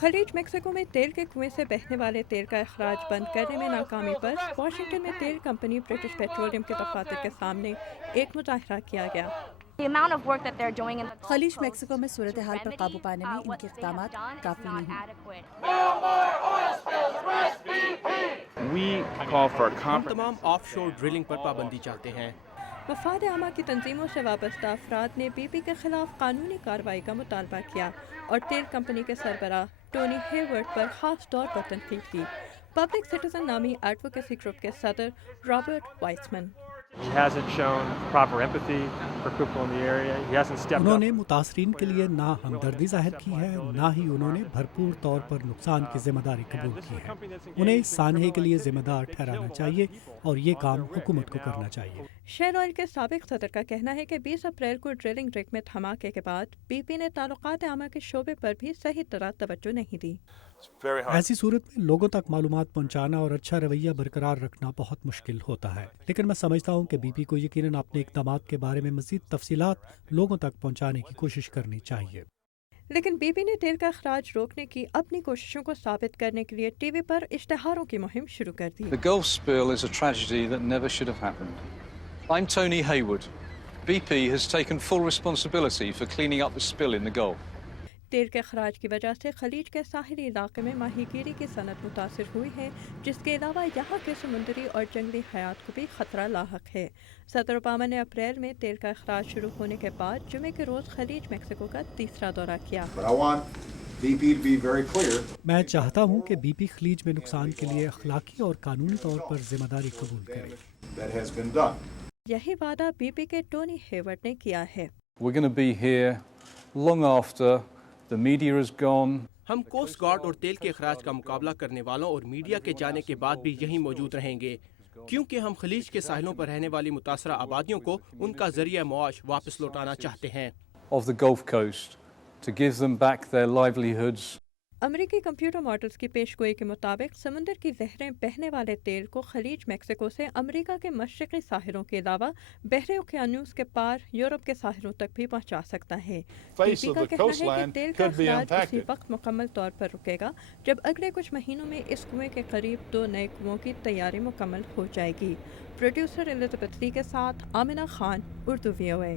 खलीज Mexico में तेल के कुएं से बहने वाले तेल का अखराज बंद करने में नाकामी पर वाशिंगटन में तेल कंपनी ब्रिटिश पेट्रोलियम के दफातर के सामने एक मुजाहरा किया गया। खलीज मेक्सिको में सूरत हाल पर काबू पाने में इनके इक़दामात काफ़ी नहीं। हम तमाम ऑफशोर ड्रिलिंग पर पाबंदी चाहते हैं। वफाद आमा की तंजीमों से वाबस्ता अफराद ने बीपी के खिलाफ कानूनी कार्रवाई का मुतालबा किया और तेल कंपनी के सरबराह टोनी हेवर्ड पर खास तौर पर तनकीद की। पब्लिक सिटीजन नामी एडवोकेसी ग्रुप के सदर रॉबर्ट वाइसमैन उन्होंने मुतासरीन के लिए ना हमदर्दी जाहिर की है, ना ही उन्होंने भरपूर तौर पर नुकसान की जिम्मेदारी कबूल की है। उन्हें इस सानहे के लिए जिम्मेदार ठहराना चाहिए और ये काम हुकूमत को करना चाहिए। शेल ऑयल के साबिक सदर का कहना है कि 20 अप्रैल को ड्रिलिंग रिग में धमाके के बाद बीपी ने ताल्लुकात आमा के शोबे पर भी सही तरह तवज्जो नहीं दी। ऐसी सूरत में लोगों तक मालूमात पहुंचाना और अच्छा रवैया बरकरार रखना बहुत मुश्किल होता है, लेकिन मैं समझता हूं कि बीपी को यकीनन अपने इक़दामात के बारे में मज़ीद तफसीलात लोगों तक पहुंचाने की कोशिश करनी चाहिए। लेकिन बीपी ने तेल का अखराज रोकने की अपनी कोशिशों को साबित करने के लिए टीवी पर इश्तिहारों की मुहिम शुरू कर दी। The Gulf spill is a tragedy that never should have happened. I'm Tony Hayward. BP has taken full responsibility for cleaning up the spill in the Gulf. तेल के अखराज की वजह से खलीज के साहिली इलाके में माहीगीरी की सनत मुतासर हुई है, जिसके अलावा यहाँ के समुद्री और जंगली हयात को भी खतरा लाहक है। सदर ओबामा ने अप्रैल में तेल का अखराज शुरू होने के बाद जुमे के रोज़ खलीज मेक्सिको का तीसरा दौरा किया। मैं चाहता हूँ कि बीपी खलीज में नुकसान के लिए अखलाकी और कानूनी तौर पर जिम्मेदारी कबूल करे। यही वादा बीपी के टोनी हेवर्ड ने किया है। We're going to be here long after the media is gone. हम कोस्ट गार्ड और तेल के अखराज का मुकाबला करने वालों और मीडिया के जाने के बाद भी यहीं मौजूद रहेंगे, क्योंकि हम खलीज के साहिलों पर रहने वाली मुतासरा आबादियों को उनका जरिया मुआश वापस लौटाना चाहते हैं। Of the Gulf Coast to give them back their livelihoods. अमेरिकी कंप्यूटर मॉडल्स की पेशगोई के मुताबिक समुद्र की जहरें बहने वाले तेल को खलीज मेक्सिको से अमेरिका के मशरकी साहिलों के अलावा बहरे ओकियानूस के पार यूरोप के साहिलों तक भी पहुंचा सकता है। बीपी का कहना है कि तेल का अखराज उसी वक्त मुकम्मल तौर पर रुकेगा जब अगले कुछ महीनों में इस कुएं के करीब 2 नए कुओं की तैयारी मुकम्मल हो जाएगी। प्रोड्यूसर एलिजाबेथ ली के साथ आमिना खान, उर्दू VOA।